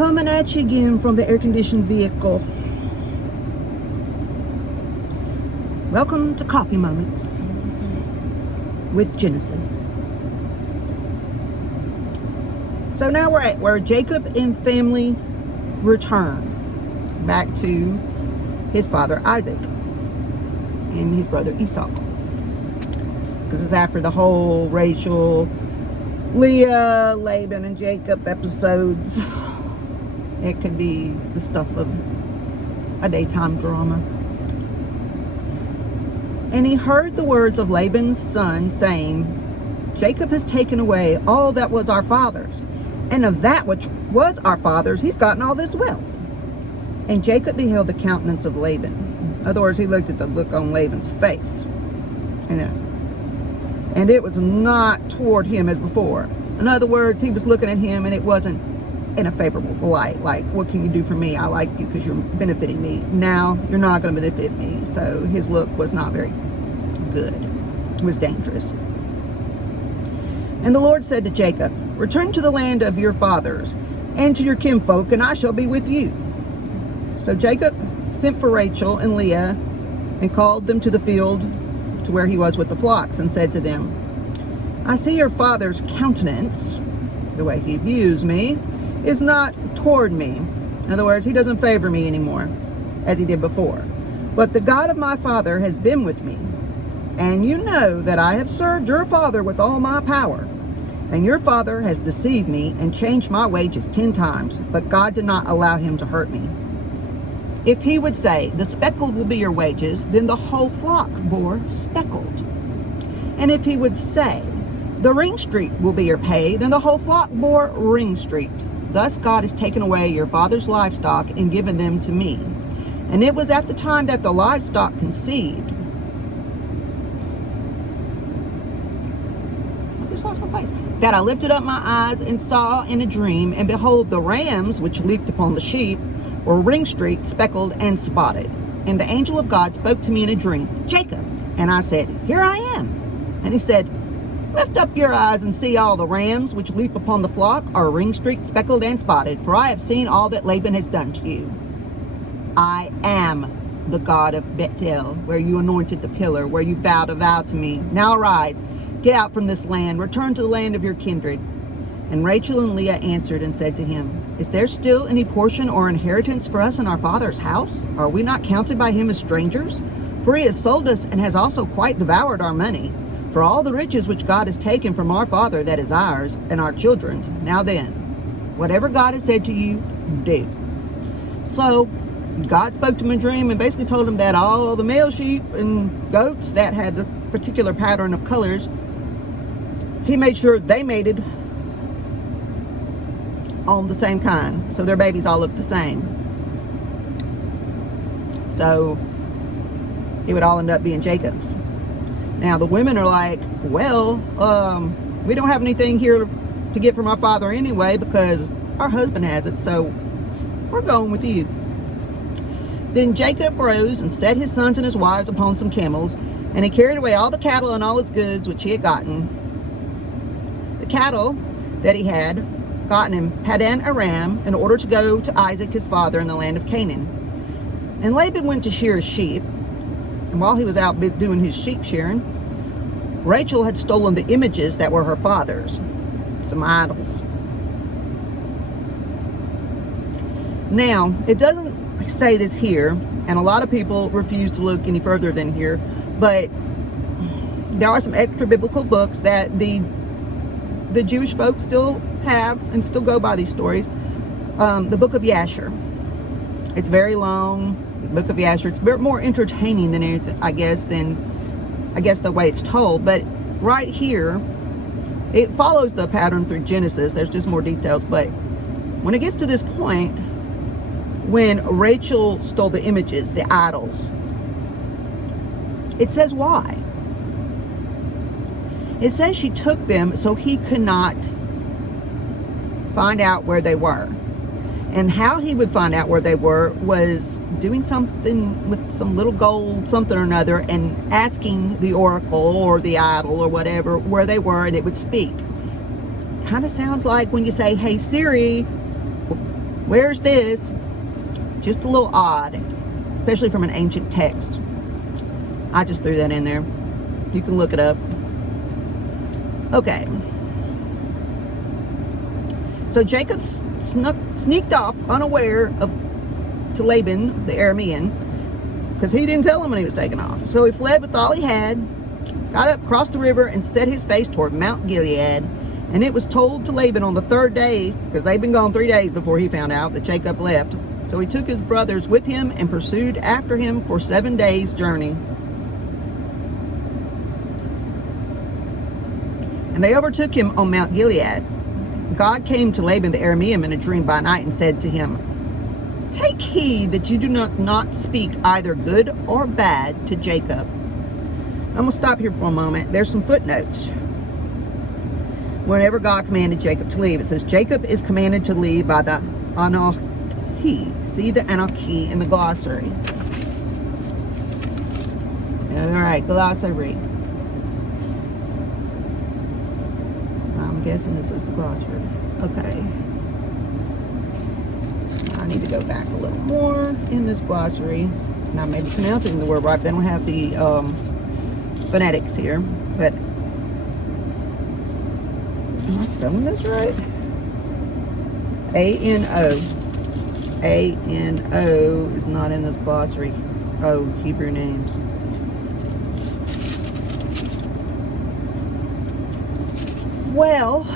Coming at you again from the air-conditioned vehicle. Welcome to Coffee Moments with Genesis. So now we're at where Jacob and family return back to his father Isaac and his brother Esau. Because it's after the whole Rachel, Leah, Laban, and Jacob episodes. It could be the stuff of a daytime drama. And he heard the words of Laban's son saying, Jacob has taken away all that was our father's, and of that which was our father's, he's gotten all this wealth. And Jacob beheld the countenance of Laban. In other words, he looked at the look on Laban's face. And it was not toward him as before. In other words, he was looking at him and it wasn't in a favorable light. Like, what can you do for me? I like you because you're benefiting me. Now, you're not going to benefit me. So his look was not very good. It was dangerous. And the Lord said to Jacob, return to the land of your fathers and to your kinfolk, and I shall be with you. So Jacob sent for Rachel and Leah and called them to the field to where he was with the flocks and said to them, I see your father's countenance, the way he views me, is not toward me. In other words, he doesn't favor me anymore as he did before. But the God of my father has been with me. And you know that I have served your father with all my power. And your father has deceived me and changed my wages 10 times, but God did not allow him to hurt me. If he would say, the speckled will be your wages, then the whole flock bore speckled. And if he would say, the ring streak will be your pay, then the whole flock bore ring streak. Thus God has taken away your father's livestock and given them to me. And it was at the time that the livestock conceived. I just lost my place. That I lifted up my eyes and saw in a dream, and behold, the rams which leaped upon the sheep were ring-streaked, speckled, and spotted. And the angel of God spoke to me in a dream, Jacob. And I said, here I am. And he said, lift up your eyes and see all the rams which leap upon the flock are ring-streaked, speckled, and spotted. For I have seen all that Laban has done to you. I am the God of Bethel, where you anointed the pillar, where you vowed a vow to me. Now arise, get out from this land, return to the land of your kindred. And Rachel and Leah answered and said to him, is there still any portion or inheritance for us in our father's house? Are we not counted by him as strangers? For he has sold us and has also quite devoured our money. For all the riches which God has taken from our father, that is ours, and our children's. Now then, whatever God has said to you, do. So God spoke to him in a dream and basically told him that all the male sheep and goats that had the particular pattern of colors, he made sure they mated on the same kind, so their babies all look the same. So it would all end up being Jacob's. Now the women are like, well, we don't have anything here to get from our father anyway because our husband has it, so we're going with you. Then Jacob rose and set his sons and his wives upon some camels, and he carried away all the cattle and all his goods which he had gotten. The cattle that he had gotten in Padan Aram in order to go to Isaac his father in the land of Canaan. And Laban went to shear his sheep, and while he was out doing his sheep shearing, Rachel had stolen the images that were her father's, some idols. Now, it doesn't say this here, and a lot of people refuse to look any further than here, but there are some extra biblical books that the Jewish folks still have and still go by these stories. The book of Yasher. It's very long. The book of Yasher. It's more entertaining than anything, I guess, the way it's told. But right here, it follows the pattern through Genesis. There's just more details. But when it gets to this point, when Rachel stole the images, the idols, it says why. It says she took them so he could not find out where they were. And how he would find out where they were was doing something with some little gold, something or another, and asking the oracle or the idol or whatever where they were, and it would speak. Kind of sounds like when you say, hey Siri, Where's this? Just a little odd, especially from an ancient text. I just threw that in there. You can look it up. Okay. So Jacob sneaked off unaware to Laban, the Aramean, because he didn't tell him when he was taking off. So he fled with all he had, got up, crossed the river, and set his face toward Mount Gilead. And it was told to Laban on the third day, because they'd been gone 3 days before he found out that Jacob left. So he took his brothers with him and pursued after him for 7 days' journey. And they overtook him on Mount Gilead. God came to Laban the Aramean in a dream by night and said to him, "Take heed that you do not speak either good or bad to Jacob." I'm going to stop here for a moment. There's some footnotes. Whenever God commanded Jacob to leave, it says Jacob is commanded to leave by the Anarchy. See the Anarchy in the glossary. Alright, glossary. I'm guessing this is the glossary. Okay. I need to go back a little more in this glossary. Now, I may be pronouncing the word right. They don't have the phonetics here. But, am I spelling this right? A-N-O. A-N-O is not in this glossary. Oh, Hebrew names. Well,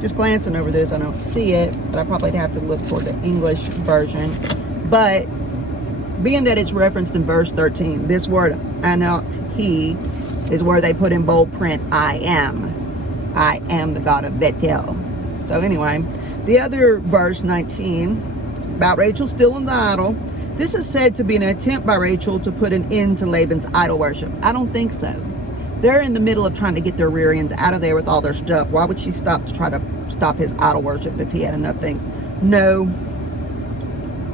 just glancing over this, I don't see it, but I probably have to look for the English version. But being that it's referenced in verse 13, this word Anarchy is where they put in bold print, I am the God of Bethel. So anyway, the other verse 19 about Rachel stealing the idol. This is said to be an attempt by Rachel to put an end to Laban's idol worship. I don't think so. They're in the middle of trying to get their rear ends out of there with all their stuff. Why would she stop to try to stop his idol worship if he had enough things? No,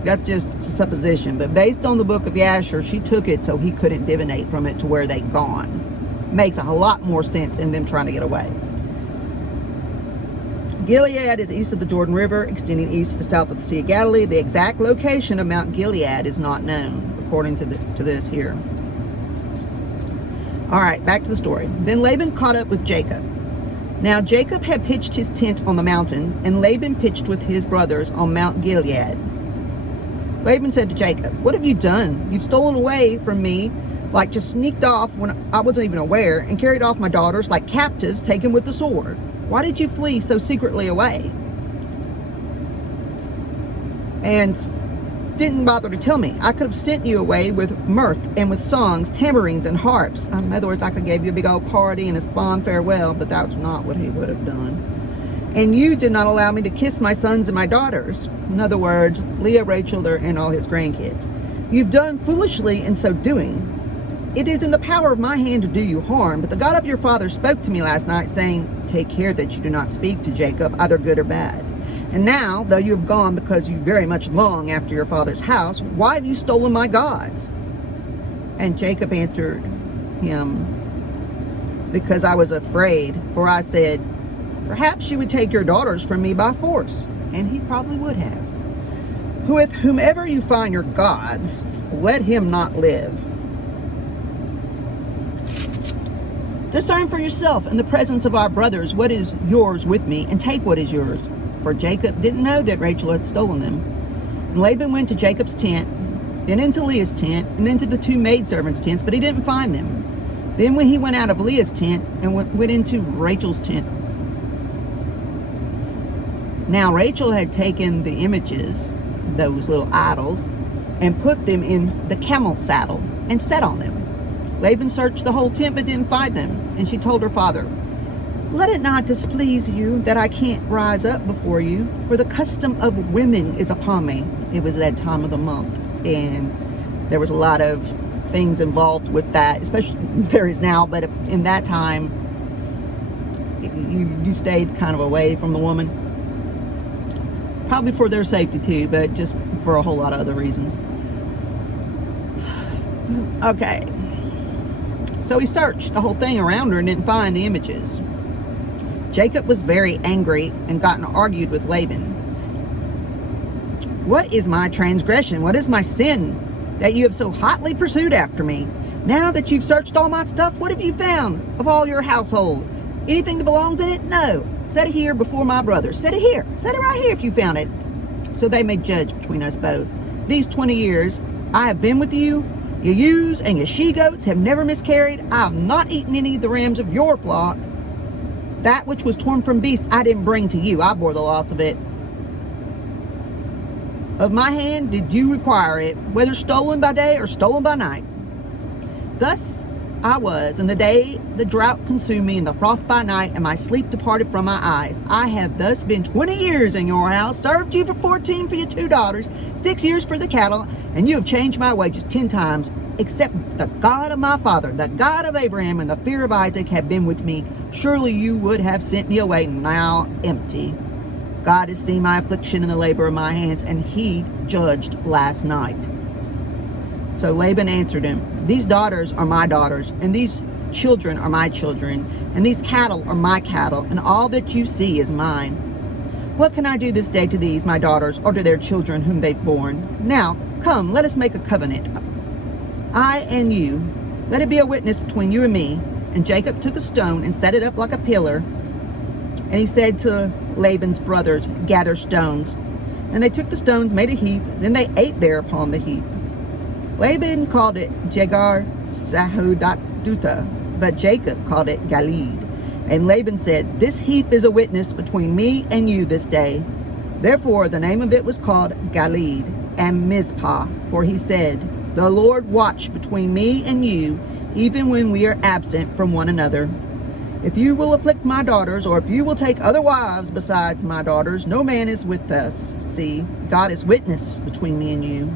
that's just a supposition. But based on the book of Yasher, she took it so he couldn't divinate from it to where they'd gone. Makes a lot more sense in them trying to get away. Gilead is east of the Jordan River, extending east to the south of the Sea of Galilee. The exact location of Mount Gilead is not known, according to this here. All right, back to the story. Then Laban caught up with Jacob. Now Jacob had pitched his tent on the mountain, and Laban pitched with his brothers on Mount Gilead. Laban said to Jacob, "What have you done? You've stolen away from me, like just sneaked off when I wasn't even aware, and carried off my daughters like captives taken with the sword. Why did you flee so secretly away? And didn't bother to tell me. I could have sent you away with mirth and with songs, tambourines, and harps." In other words, I could give you a big old party and a fond farewell, but that's not what he would have done. "And you did not allow me to kiss my sons and my daughters." In other words, Leah, Rachel, and all his grandkids. "You've done foolishly in so doing. It is in the power of my hand to do you harm, but the God of your father spoke to me last night, saying, 'Take care that you do not speak to Jacob, either good or bad.' And now, though you have gone because you very much long after your father's house, why have you stolen my gods?" And Jacob answered him, "Because I was afraid, for I said, perhaps you would take your daughters from me by force." And he probably would have. "With whomever you find your gods, let him not live. Discern for yourself in the presence of our brothers what is yours with me, and take what is yours." For Jacob didn't know that Rachel had stolen them. And Laban went to Jacob's tent, then into Leah's tent, and into the two maidservants' tents, but he didn't find them. Then when he went out of Leah's tent and went into Rachel's tent. Now Rachel had taken the images, those little idols, and put them in the camel saddle and sat on them. Laban searched the whole tent but didn't find them, and she told her father, "Let it not displease you that I can't rise up before you, for the custom of women is upon me." It was that time of the month, and there was a lot of things involved with that, especially there is now, but in that time, you stayed kind of away from the woman. Probably for their safety too, but just for a whole lot of other reasons. Okay. So he searched the whole thing around her and didn't find the images. Jacob was very angry and got and argued with Laban. What is my transgression? What is my sin that you have so hotly pursued after me? Now that you've searched all my stuff, what have you found of all your household? Anything that belongs in it? No. Set it here before my brothers. Set it here. Set it right here if you found it. So they may judge between us both. These 20 years I have been with you. Your ewes and your she-goats have never miscarried. I have not eaten any of the rams of your flock. That which was torn from beast I didn't bring to you. I bore the loss of it. Of my hand did you require it, whether stolen by day or stolen by night. Thus I was, in the day the drought consumed me, and the frost by night, and my sleep departed from my eyes. I have thus been 20 years in your house, served you for 14 for your 2 daughters, 6 years for the cattle, and you have changed my wages 10 times, except the God of my father, the God of Abraham, and the fear of Isaac have been with me. Surely you would have sent me away now empty. God has seen my affliction and the labor of my hands, and he judged last night. So Laban answered him, these daughters are my daughters, and these children are my children, and these cattle are my cattle, and all that you see is mine. What can I do this day to these, my daughters, or to their children whom they've borne? Now, come, let us make a covenant. I and you, let it be a witness between you and me. And Jacob took a stone and set it up like a pillar. And he said to Laban's brothers, gather stones. And they took the stones, made a heap, then they ate there upon the heap. Laban called it Jegar Sahudakduta, but Jacob called it Galeed. And Laban said, this heap is a witness between me and you this day. Therefore the name of it was called Galeed and Mizpah, for he said, the Lord watch between me and you, even when we are absent from one another. If you will afflict my daughters, or if you will take other wives besides my daughters, no man is with us. See, God is witness between me and you.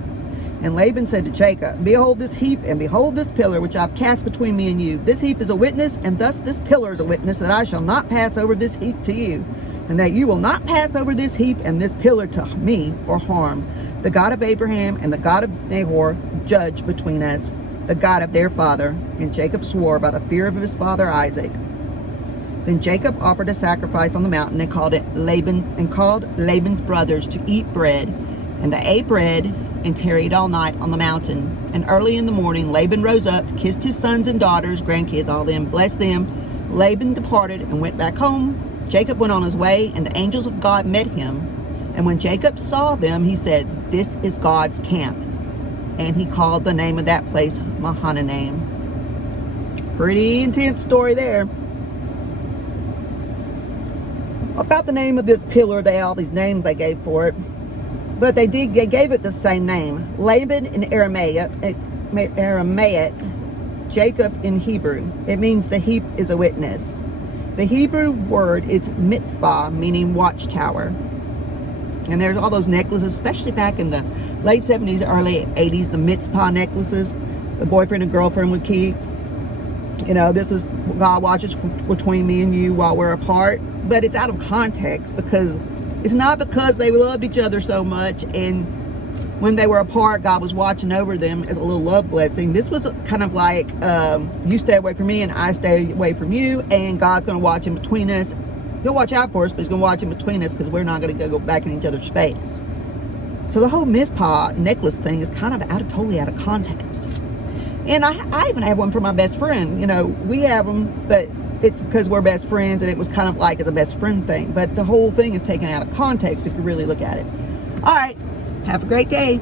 And Laban said to Jacob, behold this heap, and behold this pillar, which I've cast between me and you. This heap is a witness, and thus this pillar is a witness, that I shall not pass over this heap to you, and that you will not pass over this heap and this pillar to me for harm. The God of Abraham and the God of Nahor judge between us, the God of their father. And Jacob swore by the fear of his father Isaac. Then Jacob offered a sacrifice on the mountain and called Laban's brothers to eat bread. And they ate bread and tarried all night on the mountain. And early in the morning Laban rose up, kissed his sons and daughters, grandkids, all them, blessed them. Laban departed and went back home. Jacob went on his way, and the angels of God met him. And when Jacob saw them, he said, this is God's camp. And he called the name of that place Mahanaim. Pretty intense story there. About the name of this pillar, all these names they gave for it. But they gave it the same name. Laban in Aramaic, Jacob in Hebrew. It means the heap is a witness. The Hebrew word is mitzvah, meaning watchtower. And there's all those necklaces, especially back in the late 70s, early 80s, the mitzvah necklaces the boyfriend and girlfriend would keep. You know, this is God watches between me and you while we're apart. But it's out of context, because it's not because they loved each other so much, and when they were apart, God was watching over them as a little love blessing. This was kind of like, you stay away from me and I stay away from you, and God's going to watch in between us. He'll watch out for us, but he's going to watch in between us, because we're not going to go back in each other's space. So the whole Mizpah necklace thing is kind of totally out of context. And I even have one for my best friend. You know, we have them, but it's because we're best friends, and it was kind of like as a best friend thing. But the whole thing is taken out of context if you really look at it. All right. Have a great day.